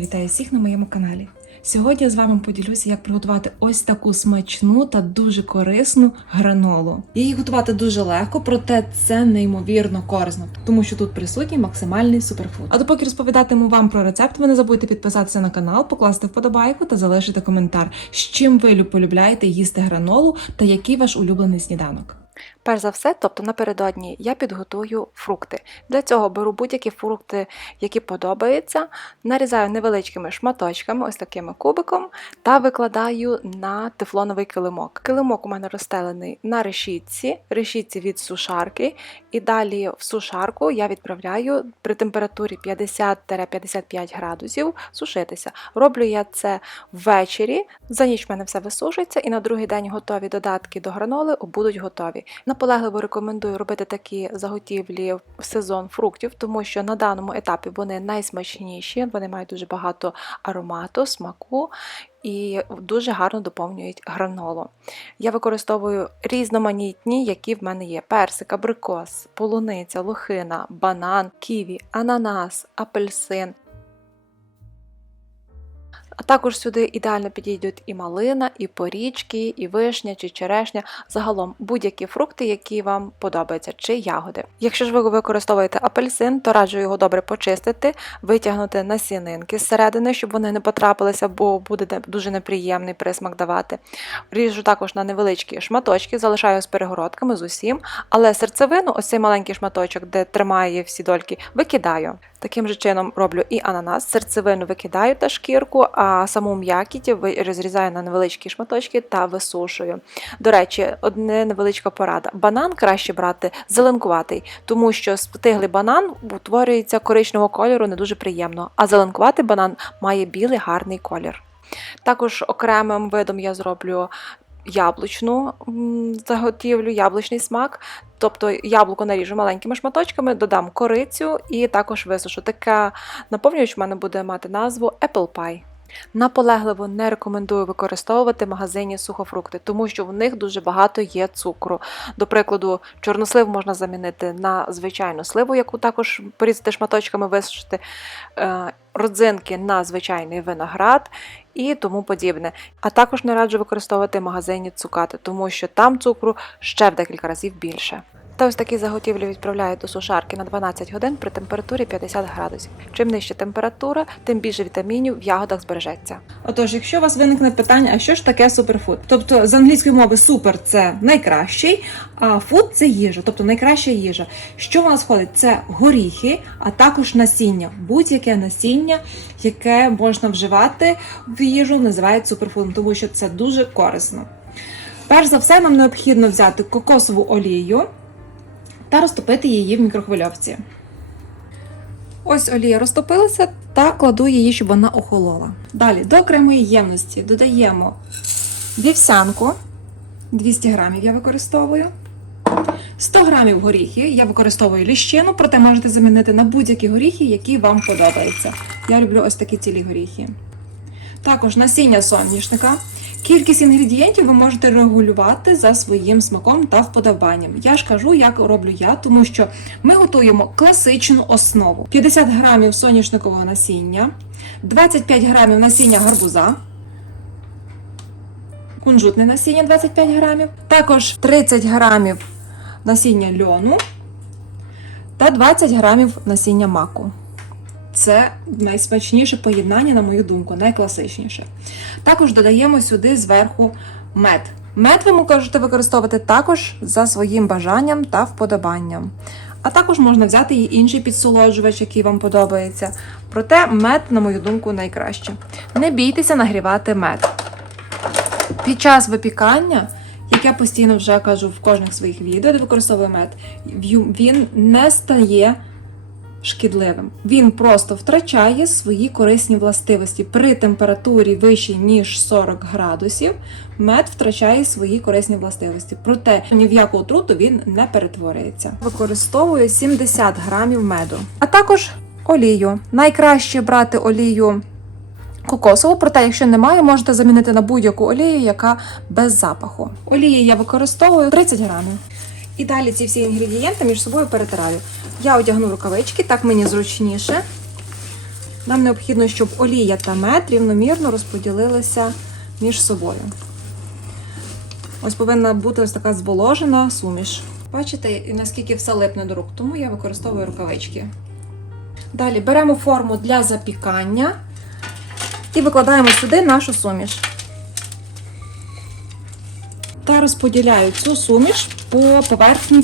Вітаю всіх на моєму каналі. Сьогодні я з вами поділюся, як приготувати ось таку смачну та дуже корисну гранолу. Її готувати дуже легко, проте це неймовірно корисно, тому що тут присутній максимальний суперфуд. А допоки розповідатиму вам про рецепт, ви не забудьте підписатися на канал, покласти вподобайку та залишити коментар, з чим ви полюбляєте їсти гранолу та який ваш улюблений сніданок. Перш за все, тобто напередодні я підготую фрукти. Для цього беру будь-які фрукти, які подобаються, нарізаю невеличкими шматочками, ось такими кубиком, та викладаю на тефлоновий килимок. Килимок у мене розстелений на решітці, решітці від сушарки, і далі в сушарку я відправляю при температурі 50-55 градусів сушитися. Роблю я це ввечері, за ніч в мене все висушується, і на другий день готові додатки до граноли будуть готові. Наполегливо рекомендую робити такі заготівлі в сезон фруктів, тому що на даному етапі вони найсмачніші, вони мають дуже багато аромату, смаку. І дуже гарно доповнюють гранолу. Я використовую різноманітні, які в мене є: персик, абрикос, полуниця, лохина, банан, ківі, ананас, апельсин. А також сюди ідеально підійдуть і малина, і порічки, і вишня чи черешня, загалом будь-які фрукти, які вам подобаються, чи ягоди. Якщо ж ви використовуєте апельсин, то раджу його добре почистити, витягнути насінинки зсередини, щоб вони не потрапилися, бо буде дуже неприємний присмак давати. Ріжу також на невеличкі шматочки, залишаю з перегородками з усім, але серцевину, ось цей маленький шматочок, де тримає всі дольки, викидаю. Таким же чином роблю і ананас, серцевину викидаю та шкірку, а саму м'якість ви- розрізаю на невеличкі шматочки та висушую. До речі, одне невеличка порада. Банан краще брати зеленкуватий, тому що стиглий банан утворюється коричневого кольору не дуже приємно, а зеленкуватий банан має білий гарний колір. Також окремим видом я зроблю яблучну заготівлю, яблучний смак. Тобто яблуко наріжу маленькими шматочками, додам корицю і також висушу. Така наповнювач в мене буде мати назву Apple Pie. Наполегливо не рекомендую використовувати в магазині сухофрукти, тому що в них дуже багато є цукру. До прикладу, чорнослив можна замінити на звичайну сливу, яку також порізати шматочками, висушити, е, родзинки на звичайний виноград і тому подібне. А також не раджу використовувати магазині цукати, тому що там цукру ще в декілька разів більше. Та ось такі заготівлі відправляють до сушарки на 12 годин при температурі 50 градусів. Чим нижча температура, тим більше вітамінів в ягодах збережеться. Отож, якщо у вас виникне питання, а що ж таке суперфуд? Тобто з англійської мови супер це найкращий, а фуд це їжа, тобто найкраща їжа. Що в нас входить? Це горіхи, а також насіння. Будь-яке насіння, яке можна вживати в їжу, називають суперфудом, тому що це дуже корисно. Перш за все, нам необхідно взяти кокосову олію та розтопити її в мікрохвильовці. Ось олія розтопилася та кладу її, щоб вона охолола. Далі до окремої ємності додаємо вівсянку 200 грамів я використовую. 100 грамів горіхи. Я використовую ліщину, проте можете замінити на будь-які горіхи, які вам подобаються. Я люблю ось такі цілі горіхи. Також насіння соняшника. Кількість інгредієнтів ви можете регулювати за своїм смаком та вподобанням. Я ж кажу, як роблю я, тому що ми готуємо класичну основу: 50 грамів соняшникового насіння, 25 грамів насіння гарбуза, кунжутне насіння 25 грамів, також 30 грамів насіння льону та 20 грамів насіння маку. Це найсмачніше поєднання, на мою думку, найкласичніше. Також додаємо сюди зверху мед. Мед ви можете використовувати також за своїм бажанням та вподобанням. А також можна взяти і інший підсолоджувач, який вам подобається. Проте мед, на мою думку, найкраще. Не бійтеся нагрівати мед. Під час випікання, як я постійно вже кажу в кожних своїх відео, де використовую мед, він не стає шкідливим. Він просто втрачає свої корисні властивості. При температурі вищій, ніж 40 градусів, мед втрачає свої корисні властивості. Проте ні в яку отруту він не перетворюється. Використовую 70 грамів меду, а також олію. Найкраще брати олію кокосову, проте, якщо немає, можете замінити на будь-яку олію, яка без запаху. Олії я використовую 30 грамів. І далі ці всі інгредієнти між собою перетираю. Я одягну рукавички, так мені зручніше. Нам необхідно, щоб олія та мед рівномірно розподілилися між собою. Ось повинна бути ось така зволожена суміш. Бачите, наскільки все липне до рук, тому я використовую рукавички. Далі беремо форму для запікання і викладаємо сюди нашу суміш. Та розподіляю цю суміш по поверхні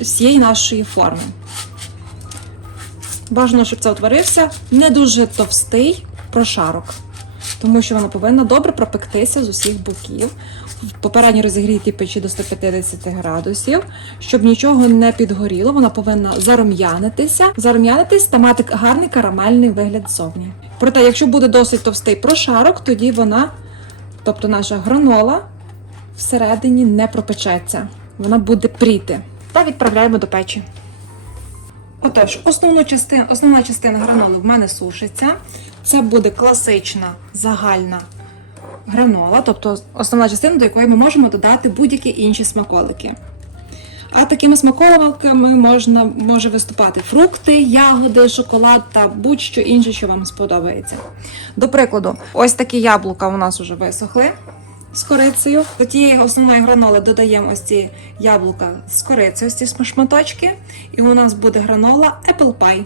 всієї нашої форми. Бажано, щоб це утворився не дуже товстий прошарок, тому що вона повинна добре пропектися з усіх боків попередньо розігрітій печі до 150 градусів, щоб нічого не підгоріло. Вона повинна зарум'янитися, зарум'янитись та мати гарний карамельний вигляд ззовні. Проте, якщо буде досить товстий прошарок, тоді вона, тобто наша гранола, всередині не пропечеться. Вона буде пріти. Та відправляємо до печі. Отож, основну частину, основна частина граноли в мене сушиться. Це буде класична загальна гранола, тобто основна частина, до якої ми можемо додати будь-які інші смаколики. А такими смаколиками можна може виступати фрукти, ягоди, шоколад та будь-що інше, що вам сподобається. До прикладу, ось такі яблука у нас вже висохли з корицею. До тієї основної граноли додаємо ось ці яблука з корицею, ось ці шматочки, і у нас буде гранола Apple Pie,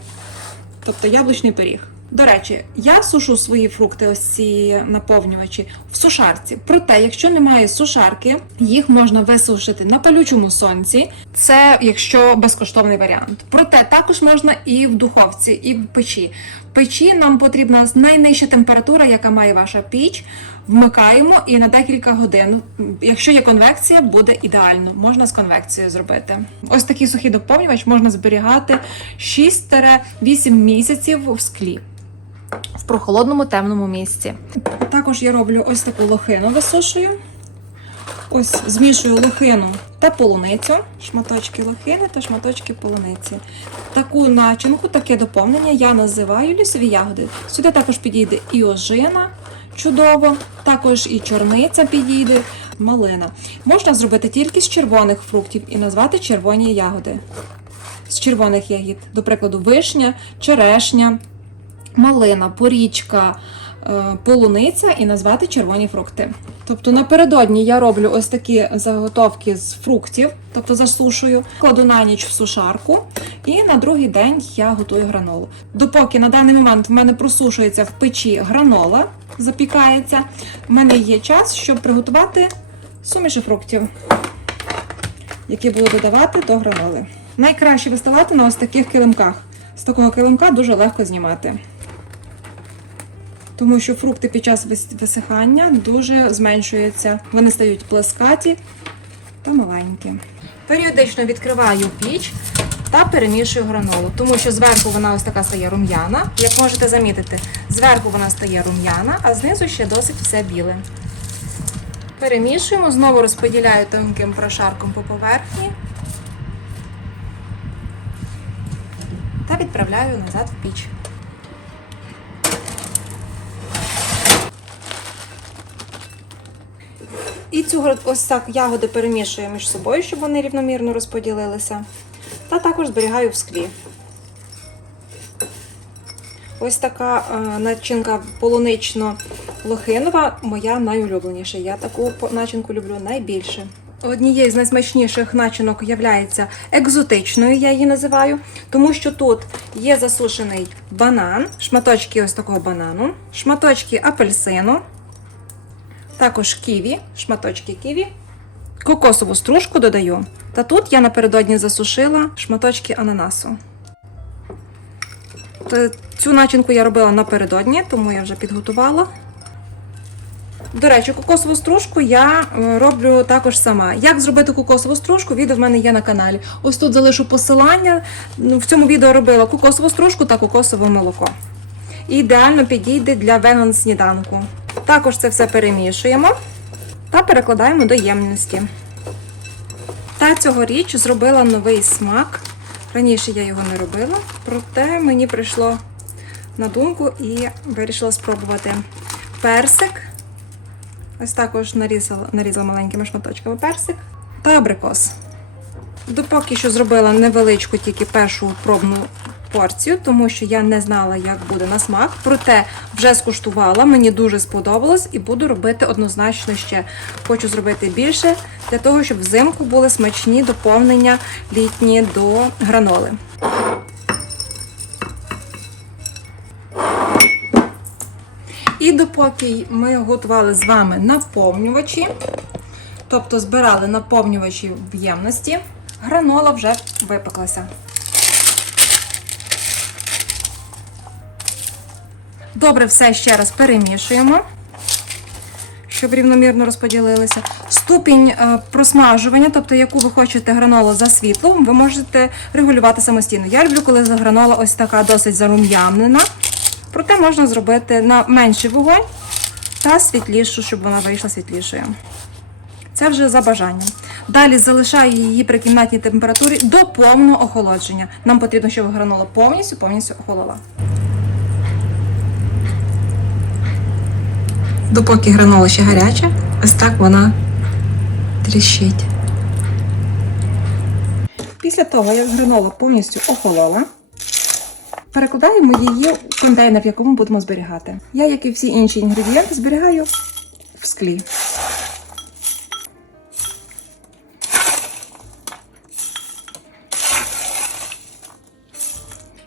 тобто яблучний пиріг. До речі, я сушу свої фрукти, ось ці наповнювачі, в сушарці. Проте, якщо немає сушарки, їх можна висушити на палючому сонці. Це якщо безкоштовний варіант. Проте також можна і в духовці, і в печі. В печі нам потрібна найнижча температура, яка має ваша піч. Вмикаємо і на декілька годин. Якщо є конвекція, буде ідеально. Можна з конвекцією зробити. Ось такий сухий доповнювач можна зберігати 6-8 місяців в склі. В прохолодному темному місці. Також я роблю ось таку лохину висушую. Ось змішую лохину та полуницю, шматочки лохини та шматочки полуниці. Таку начинку, таке доповнення я називаю лісові ягоди. Сюди також підійде і ожина, чудово, також і чорниця підійде, малина. Можна зробити тільки з червоних фруктів і назвати червоні ягоди. З червоних ягід, до прикладу, вишня, черешня, малина, порічка, е, полуниця і назвати червоні фрукти. Тобто напередодні я роблю ось такі заготовки з фруктів, тобто засушую, кладу на ніч в сушарку, і на другий день я готую гранолу. Допоки на даний момент в мене просушується в печі гранола, запікається, в мене є час, щоб приготувати суміші фруктів, які буду додавати до граноли. Найкраще виставати на ось таких килимках. З такого килимка дуже легко знімати. Тому що фрукти під час висихання дуже зменшуються. Вони стають плескаті та маленькі. Періодично відкриваю піч та перемішую гранолу, тому що зверху вона ось така стає рум'яна. Як можете замітити, зверху вона стає рум'яна, а знизу ще досить все біле. Перемішуємо, знову розподіляю тонким прошарком по поверхні та відправляю назад в піч. І цю ось так ягоди перемішую між собою, щоб вони рівномірно розподілилися. Та також зберігаю в склі. Ось така е, начинка полунично-лохинова, моя найулюбленіша. Я таку начинку люблю найбільше. Однією з найсмачніших начинок є екзотичною, я її називаю, тому що тут є засушений банан, шматочки ось такого банану, шматочки апельсину, також ківі, шматочки ківі. Кокосову стружку додаю. Та тут я напередодні засушила шматочки ананасу. Цю начинку я робила напередодні, тому я вже підготувала. До речі, кокосову стружку я е, роблю також сама. Як зробити кокосову стружку, відео в мене є на каналі. Ось тут залишу посилання. Ну, В цьому відео робила кокосову стружку та кокосове молоко. І ідеально підійде для веган сніданку. Також це все перемішуємо та перекладаємо до ємності. Та цьогоріч зробила новий смак. Раніше я його не робила, проте мені прийшло на думку і вирішила спробувати персик. Ось також нарізала, нарізала маленькими шматочками персик та абрикос. Допоки що зробила невеличку, тільки першу пробну порцію, тому що я не знала, як буде на смак. Проте вже скуштувала, мені дуже сподобалось і буду робити однозначно ще. Хочу зробити більше для того, щоб взимку були смачні доповнення літні до граноли. І допоки ми готували з вами наповнювачі, тобто збирали наповнювачі в ємності, гранола вже випеклася. Добре, все ще раз перемішуємо, щоб рівномірно розподілилися. Ступінь е, просмажування, тобто яку ви хочете гранолу за світлом, ви можете регулювати самостійно. Я люблю, коли гранола ось така досить зарум'янена. Проте можна зробити на менший вогонь та світлішу, щоб вона вийшла світлішою. Це вже за бажанням. Далі залишаю її при кімнатній температурі до повного охолодження. Нам потрібно, щоб гранола повністю повністю охолола. Допоки гранола ще гаряча, ось так вона тріщить. Після того, як гранола повністю охолола, перекладаємо її в контейнер, в якому будемо зберігати. Я, як і всі інші інгредієнти, зберігаю в склі.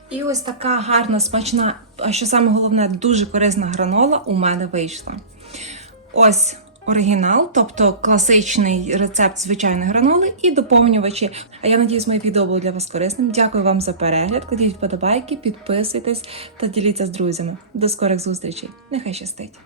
І ось така гарна, смачна, а що саме головне, дуже корисна гранола у мене вийшла. Ось оригінал, тобто класичний рецепт звичайної граноли і доповнювачі. А я надіюсь, моє відео було для вас корисним. Дякую вам за перегляд. Кладіть вподобайки, підписуйтесь та діліться з друзями. До скорих зустрічей. Нехай щастить!